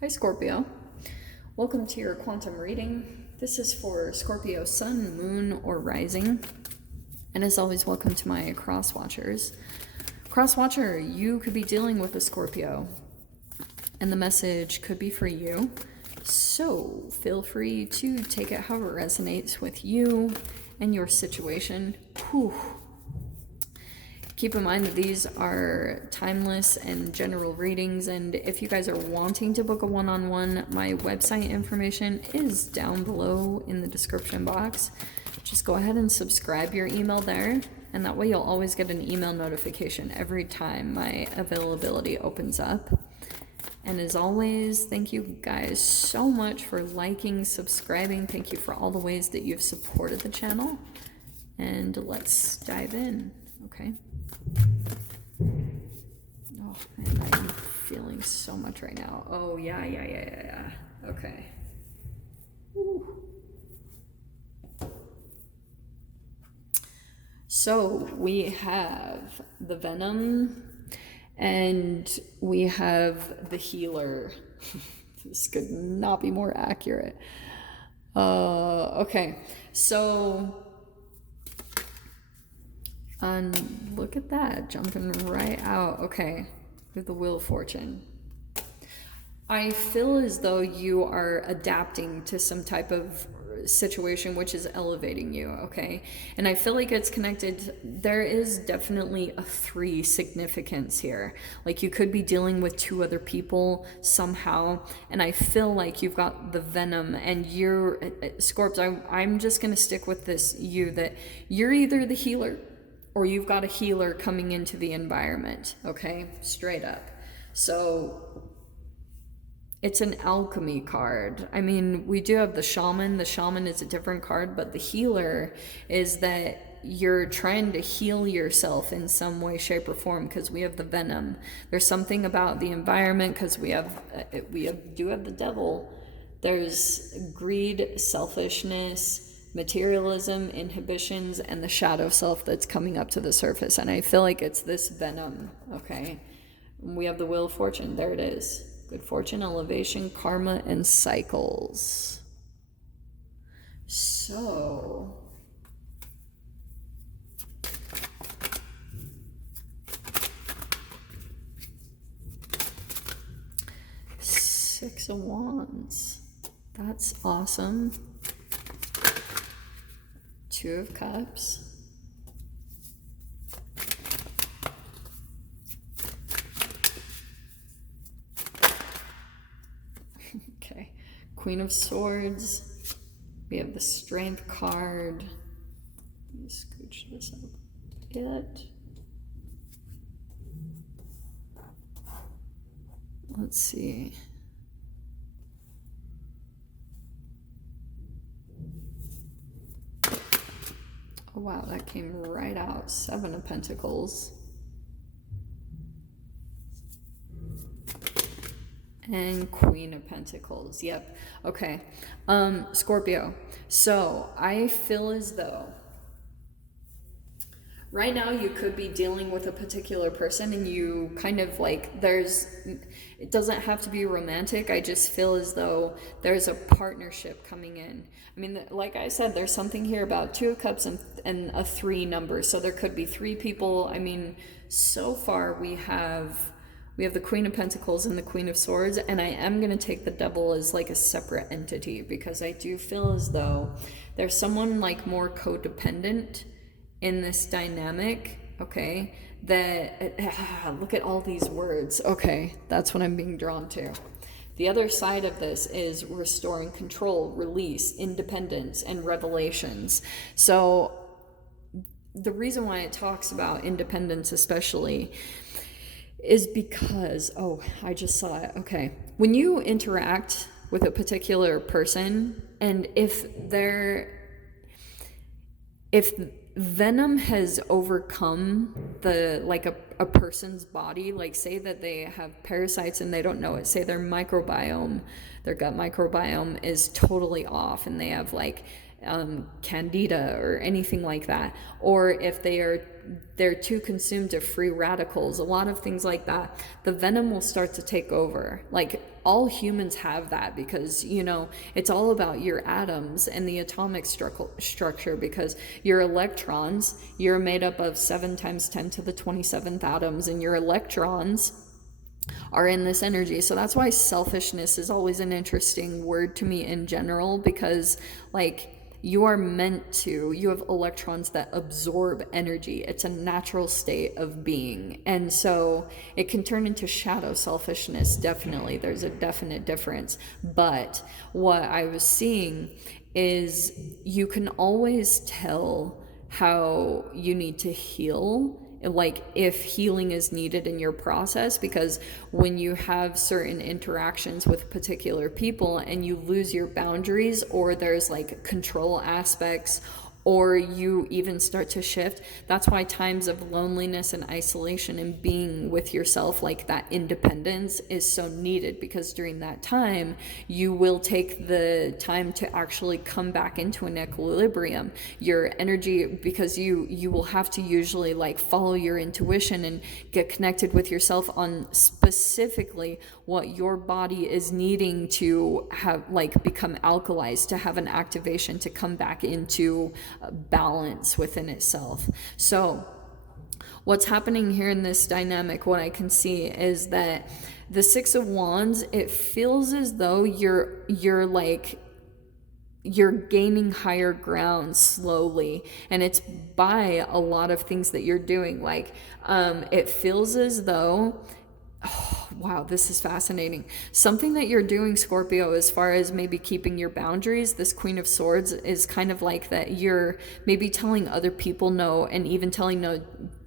Hi Scorpio, welcome to your quantum reading. This is for Scorpio Sun, Moon, or Rising. And as always, welcome to my cross watchers. Cross watcher, you could be dealing with a Scorpio, and the message could be for you. So feel free to take it however resonates with you and your situation. Whew. Keep in mind that these are timeless and general readings, and if you guys are wanting to book a one-on-one, my website information is down below in the description box. Just go ahead and subscribe your email there, and that way you'll always get an email notification every time my availability opens up. And as always, thank you guys so much for liking, subscribing. Thank you for all the ways that you've supported the channel. And let's dive in, okay? Oh man, I'm feeling so much right now. Oh yeah. Okay. Woo. So we have the Venom and we have the Healer. This could not be more accurate. Okay, so and look at that, jumping right out. Okay, with the Wheel of Fortune. I feel as though you are adapting to some type of situation which is elevating you, okay? And I feel like it's connected. There is definitely a 3 significance here. Like you could be dealing with 2 other people somehow, and I feel like you've got the Venom, and you're, Scorps, I'm just gonna stick with this, that you're either the healer or you've got a healer coming into the environment, okay? Straight up. So it's an alchemy card. I mean, we do have the shaman. The shaman is a different card, but the healer is that you're trying to heal yourself in some way, shape, or form, because we have the Venom. There's something about the environment, because we do have the devil. There's greed, selfishness, materialism, inhibitions, and the shadow self that's coming up to the surface. And I feel like it's this Venom, okay? We have the Wheel of Fortune. There it is. Good fortune, elevation, karma, and cycles. So Six of Wands. That's awesome. 2 of Cups. Okay. Queen of Swords. We have the Strength card. Let me scooch this up a bit. Let's see. Oh wow, that came right out. 7 of Pentacles. And Queen of Pentacles. Yep. Okay. Scorpio. So I feel as though right now you could be dealing with a particular person, and you kind of like, it doesn't have to be romantic. I just feel as though there's a partnership coming in. I mean, like I said, there's something here about 2 of Cups and a 3 number. So there could be 3 people. I mean, so far we have the Queen of Pentacles and the Queen of Swords, and I am going to take the Devil as like a separate entity, because I do feel as though there's someone like more codependent in this dynamic, okay, that, look at all these words, okay, that's what I'm being drawn to. The other side of this is restoring control, release, independence, and revelations. So the reason why it talks about independence especially is because, oh, I just saw it, okay. When you interact with a particular person, and if Venom has overcome a person's body, like say that they have parasites and they don't know it, say their gut microbiome is totally off, and they have like candida or anything like that, or if they're too consumed to free radicals, a lot of things like that, the venom will start to take over. Like, all humans have that, because it's all about your atoms and the atomic structure, because your electrons, you're made up of 7 times 10 to the 27th atoms, and your electrons are in this energy. So that's why selfishness is always an interesting word to me in general, because like, you have electrons that absorb energy. It's a natural state of being. And so it can turn into shadow selfishness. Definitely. There's a definite difference. But what I was seeing is you can always tell how you need to heal, like if healing is needed in your process, because when you have certain interactions with particular people and you lose your boundaries, or there's like control aspects, or you even start to shift, that's why times of loneliness and isolation and being with yourself, like that independence, is so needed, because during that time you will take the time to actually come back into an equilibrium, your energy, because you will have to usually like follow your intuition and get connected with yourself on specifically what your body is needing to have, like, become alkalized, to have an activation, to come back into balance within itself. So what's happening here in this dynamic, what I can see is that the Six of Wands, it feels as though you're gaining higher ground slowly, and it's by a lot of things that you're doing. Like, it feels as though, oh, wow, this is fascinating. Something that you're doing, Scorpio, as far as maybe keeping your boundaries, this Queen of Swords, is kind of like that you're maybe telling other people no, and even telling no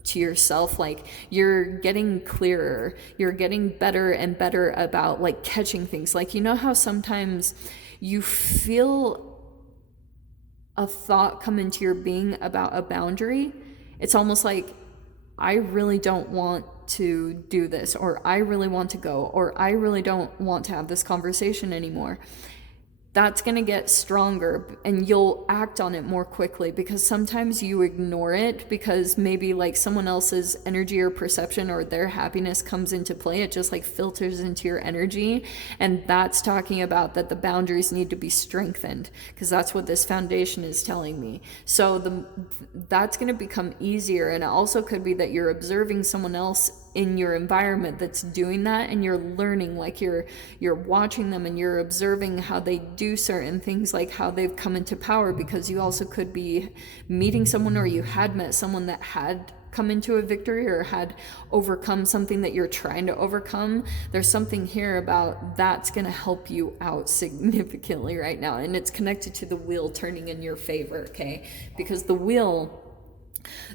to yourself. Like, you're getting clearer, you're getting better and better about like catching things. Like, how sometimes you feel a thought come into your being about a boundary. It's almost like, I really don't want to do this, or I really want to go, or I really don't want to have this conversation anymore. That's going to get stronger, and you'll act on it more quickly, because sometimes you ignore it because maybe like someone else's energy or perception or their happiness comes into play. It just like filters into your energy, and that's talking about that the boundaries need to be strengthened, because that's what this foundation is telling me. So that's going to become easier, and it also could be that you're observing someone else in your environment that's doing that, and you're learning, like you're watching them and you're observing how they do certain things, like how they've come into power, because you also could be meeting someone, or you had met someone that had come into a victory or had overcome something that you're trying to overcome. There's something here about that's going to help you out significantly right now, and it's connected to the wheel turning in your favor, okay? Because the wheel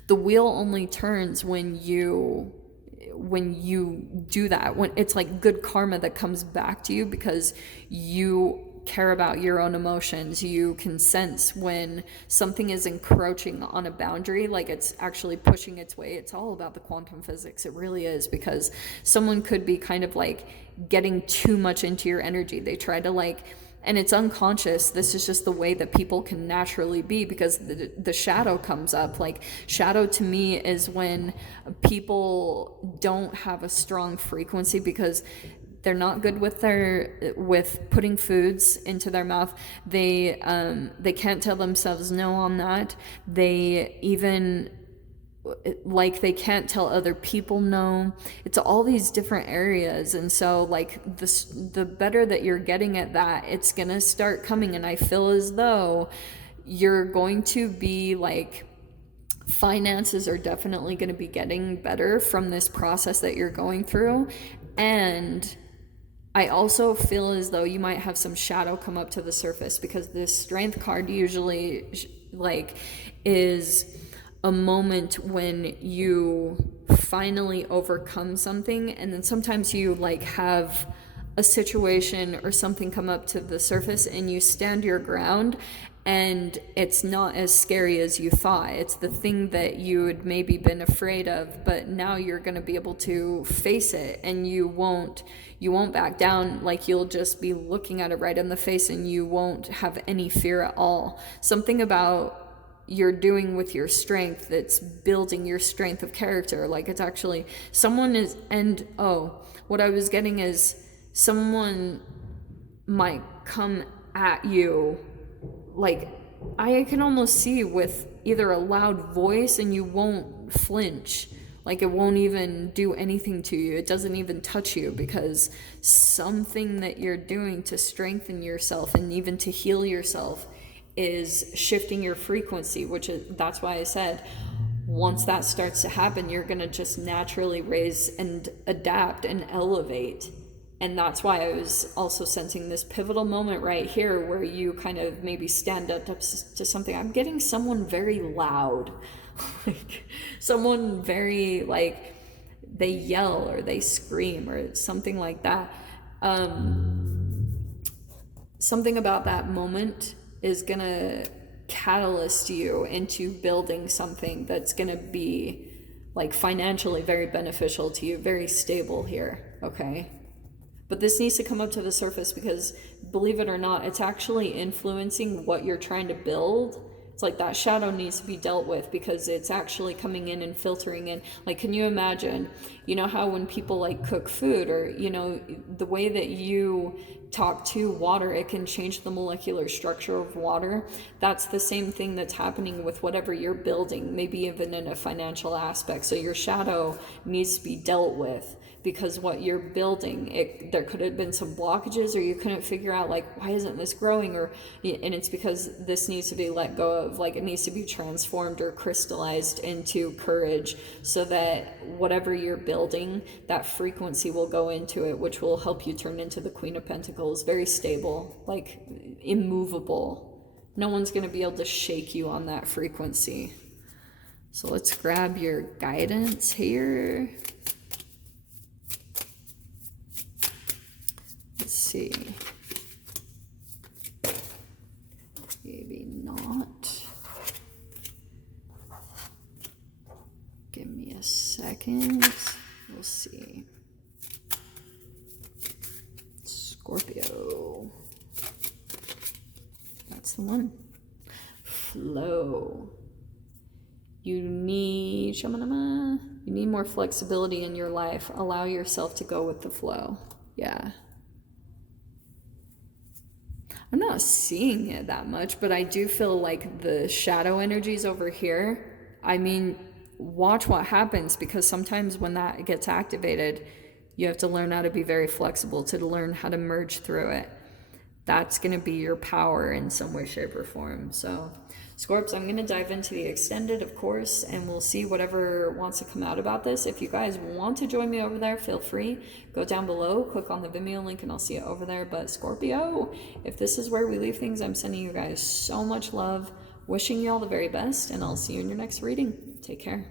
only turns when you do that, when it's like good karma that comes back to you, because you care about your own emotions. You can sense when something is encroaching on a boundary, like it's actually pushing its way. It's all about the quantum physics. It really is, because someone could be kind of like getting too much into your energy. They try to like, and it's unconscious. This is just the way that people can naturally be, because the shadow comes up. Like, shadow to me is when people don't have a strong frequency, because they're not good with putting foods into their mouth. They can't tell themselves no on that. They even, like, they can't tell other people no. It's all these different areas, and so like the better that you're getting at that, it's gonna start coming. And I feel as though you're going to be like, finances are definitely going to be getting better from this process that you're going through. And I also feel as though you might have some shadow come up to the surface, because this Strength card usually like is a moment when you finally overcome something, and then sometimes you like have a situation or something come up to the surface and you stand your ground, and it's not as scary as you thought. It's the thing that you had maybe been afraid of, but now you're going to be able to face it, and you won't back down. Like, you'll just be looking at it right in the face, and you won't have any fear at all. Something about you're doing with your strength that's building your strength of character. Like, it's actually someone is, and what I was getting is someone might come at you, like, I can almost see with either a loud voice, and you won't flinch. Like, it won't even do anything to you. It doesn't even touch you, because something that you're doing to strengthen yourself and even to heal yourself is shifting your frequency, that's why I said once that starts to happen, you're going to just naturally raise and adapt and elevate. And that's why I was also sensing this pivotal moment right here where you kind of maybe stand up to something. I'm getting someone very loud, like someone very, like, they yell or they scream or something like that. Something about that moment is going to catalyst you into building something that's going to be, like, financially very beneficial to you, very stable here, okay? But this needs to come up to the surface, because, believe it or not, it's actually influencing what you're trying to build. It's like that shadow needs to be dealt with, because it's actually coming in and filtering in. Like, can you imagine, you know how when people, like, cook food, or, you know, the way that you talk to water, it can change the molecular structure of water. That's the same thing that's happening with whatever you're building, maybe even in a financial aspect. So your shadow needs to be dealt with, because what you're building, there could have been some blockages, or you couldn't figure out, like, why isn't this growing? And it's because this needs to be let go of. Like, it needs to be transformed or crystallized into courage, so that whatever you're building, that frequency will go into it, which will help you turn into the Queen of Pentacles. Very stable, like immovable. No one's going to be able to shake you on that frequency. So let's grab your guidance here. Let's see. Maybe not. Give me a second. We'll see. Scorpio. That's the one. Flow. You need more flexibility in your life. Allow yourself to go with the flow. Yeah. I'm not seeing it that much, but I do feel like the shadow energies over here. I mean, watch what happens, because sometimes when that gets activated, you have to learn how to be very flexible, to learn how to merge through it. That's going to be your power in some way, shape, or form. So, Scorps, I'm going to dive into the extended, of course, and we'll see whatever wants to come out about this. If you guys want to join me over there, feel free. Go down below, click on the Vimeo link, and I'll see you over there. But Scorpio, if this is where we leave things, I'm sending you guys so much love, wishing you all the very best, and I'll see you in your next reading. Take care.